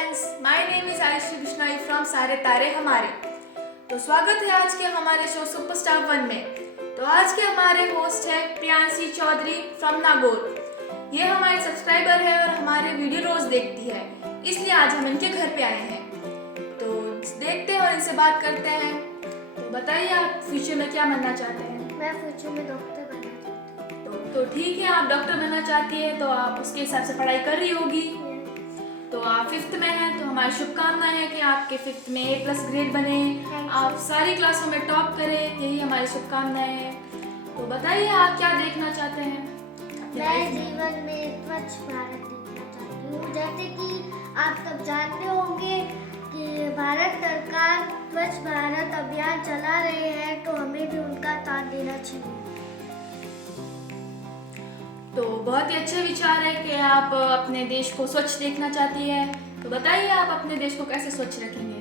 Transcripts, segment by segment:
Friends, my name is Ayushi Bishnoi from सारे तारे हमारे। तो स्वागत है आज के हमारे शो सुपरस्टार 1 में। तो आज के हमारे होस्ट है प्रियांशी चौधरी फ्रॉम नागौर। ये हमारे सब्सक्राइबर है और हमारे वीडियो रोज देखती है, इसलिए आज हम इनके घर पे आए हैं। तो देखते हैं और इनसे बात करते हैं। तो बताइए, आप फ्यूचर में क्या बनना चाहते हैं? मैं फ्यूचर में डॉक्टर बनना चाहती हूँ। तो ठीक है, आप डॉक्टर बनना चाहती है तो आप उसके हिसाब से पढ़ाई कर रही होगी। तो आप 5th में हैं, तो हमारी शुभकामनाएं हैं कि आपके 5th में A+ ग्रेड बने, आप सारी क्लासों में टॉप करें, यही हमारी शुभकामनाएं हैं। तो बताइए, आप क्या देखना चाहते हैं? मैं जीवन में स्वच्छ भारत देखना चाहती हूँ। जैसे कि आप सब जानते होंगे कि भारत सरकार स्वच्छ भारत अभियान चला रहे हैं, तो हमें भी उनका साथ देना चाहिए। तो बहुत ही अच्छे विचार है कि आप अपने देश को स्वच्छ देखना चाहती है। तो बताइए, आप अपने देश को कैसे स्वच्छ रखेंगे?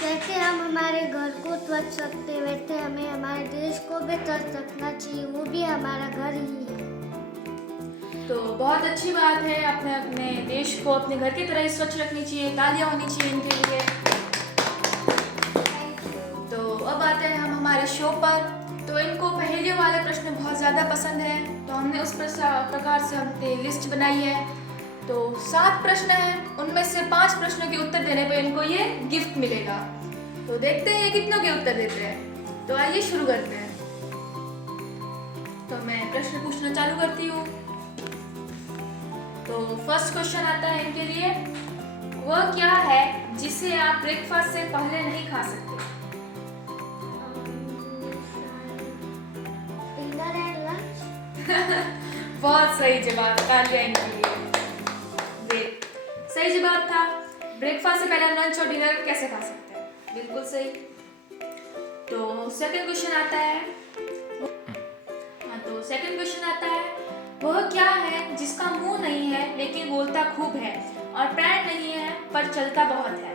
जैसे हम हमारे घर को स्वच्छ रखते हैं, वैसे हमें हमारे देश को भी स्वच्छ रखना चाहिए, वो भी हमारा घर ही है। तो बहुत अच्छी बात है, अपने अपने देश को अपने घर की तरह ही स्वच्छ रखनी चाहिए। तालियां होनी चाहिए इनके लिए। तो अब आते हैं हम हमारे शो पर। तो इनको पहेलियों वाले प्रश्न बहुत ज़्यादा पसंद है, तो हमने उस प्रकार से हमने लिस्ट बनाई है। तो 7 प्रश्न हैं, उनमें से 5 प्रश्नों के उत्तर देने पर इनको ये गिफ्ट मिलेगा। तो देखते हैं ये कितनों के उत्तर देते हैं। तो आइए शुरू करते हैं। तो मैं प्रश्न पूछना चालू करती हूँ। तो फर्स्ट क्वेश्चन आता है इनके लिए, वह क्या है जिसे आप ब्रेकफास्ट से पहले नहीं खा सकते? Dinner and lunch. बहुत सही जवाब, तालियां इनके लिए। ग्रेट, सही जवाब था। ब्रेकफास्ट से पहले लंच और डिनर कैसे खा सकते हैं? बिल्कुल सही। तो सेकंड क्वेश्चन आता है। तो सेकंड क्वेश्चन आता है, वह क्या है जिसका मुंह नहीं है लेकिन बोलता खूब है, और पैर नहीं है पर चलता बहुत है?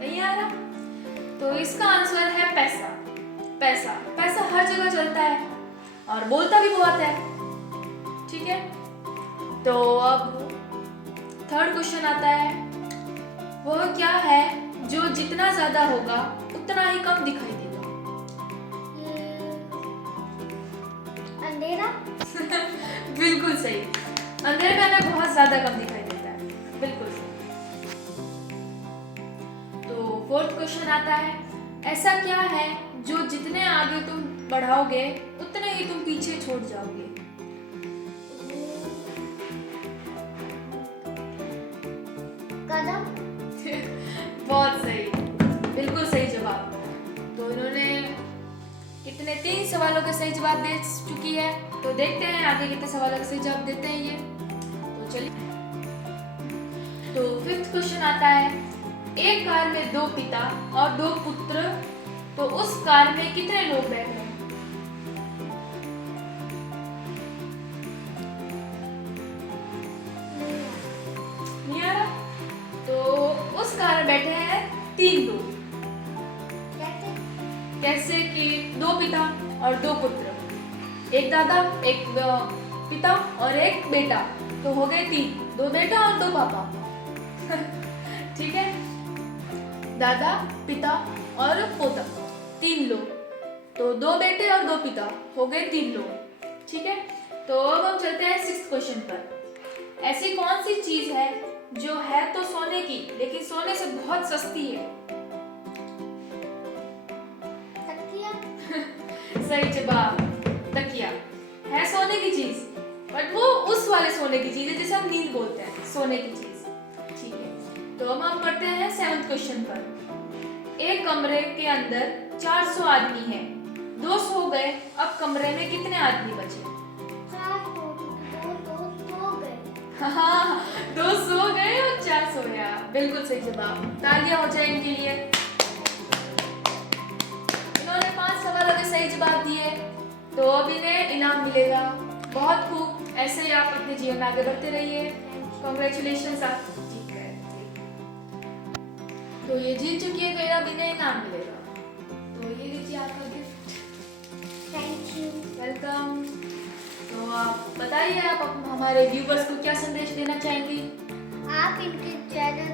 नहीं आ रहा? तो इसका आंसर है पैसा। पैसा पैसा हर जगह चलता है और बोलता भी बहुत है। ठीक है, तो अब थर्ड क्वेश्चन आता है, वह क्या है जो जितना ज्यादा होगा उतना ही कम दिखाई देगा? अंधेरा। बिल्कुल सही, अंधेरे में बहुत ज्यादा कम दिखाई देता है। बिल्कुल सही। तो फोर्थ क्वेश्चन आता है, ऐसा क्या है जो जितने आगे तुम बढ़ाओगे उतने ही तुम पीछे छोड़ जाओगे? कदम। बहुत सही, बिल्कुल सही जवाब। तो इन्होंने कितने 3 सवालों के सही जवाब दे चुकी है। तो देखते हैं आगे कितने सवालों के सही जवाब देते हैं ये। तो चलिए, तो 5th क्वेश्चन आता है, एक कार में 2 पिता और 2 पुत्र, तो उस कार में कितने लोग बैठे हैं? नहीं आ रहा? तो उस कार में बैठे हैं 3 लोग। कैसे कि 2 पिता और 2 पुत्र, एक दादा, एक पिता और एक बेटा, तो हो गए 3। 2 बेटा और 2 पापा। ठीक है, दादा, पिता और पोता, 3 लोग। तो 2 बेटे और 2 पिता, हो गए 3 लोग। ठीक है, तो अब हम चलते हैं 6th क्वेश्चन पर। ऐसी कौन सी चीज है जो है तो सोने की लेकिन सोने से बहुत सस्ती है? सही जवाब, तकिया है सोने की चीज, बट वो उस वाले सोने की चीज है जिसे हम नींद बोलते हैं, सोने की चीज। ठीक है, तो अब हम पढ़ते हैं 7th क्वेश्चन पर। एक कमरे के अंदर 400 आदमी हैं, 2 सो गए, अब कमरे में कितने आदमी बचे? 4 हाँ, 2 सो गए और 4 सोया। बिल्कुल सही जवाब, तालियां हो जाए इनके लिए। इन्होंने 5 सवालों के सही जवाब दिए, तो अब इन्हें इनाम मिलेगा। बहुत खूब, ऐसे ही आप अपने जीवन में आगे बढ़ते रहिए। कांग्रेचुलेशंस, आप जीत गए। तो ये जीत चुकी है, तो अब इन्हें इनाम मिलेगा। तो ये लीजिए आपका gift. Thank you. Welcome. Welcome. तो आप बताइए, आप हमारे व्यूवर्स को क्या संदेश देना चाहेंगी? आप इनके चैनल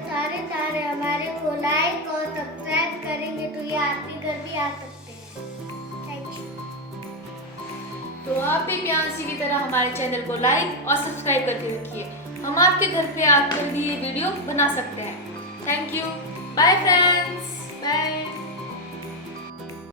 तारे हमारे को लाइक और सब्सक्राइब करेंगे तो ये आपके घर भी आ सकते हैं। Thank you. तो आप भी प्यासी की तरह हमारे चैनल को लाइक और सब्सक्राइब करके रखिए। हम आपके घर पे आकर भी ये वीडियो बना सकते हैं। Thank you. Bye friends. Bye.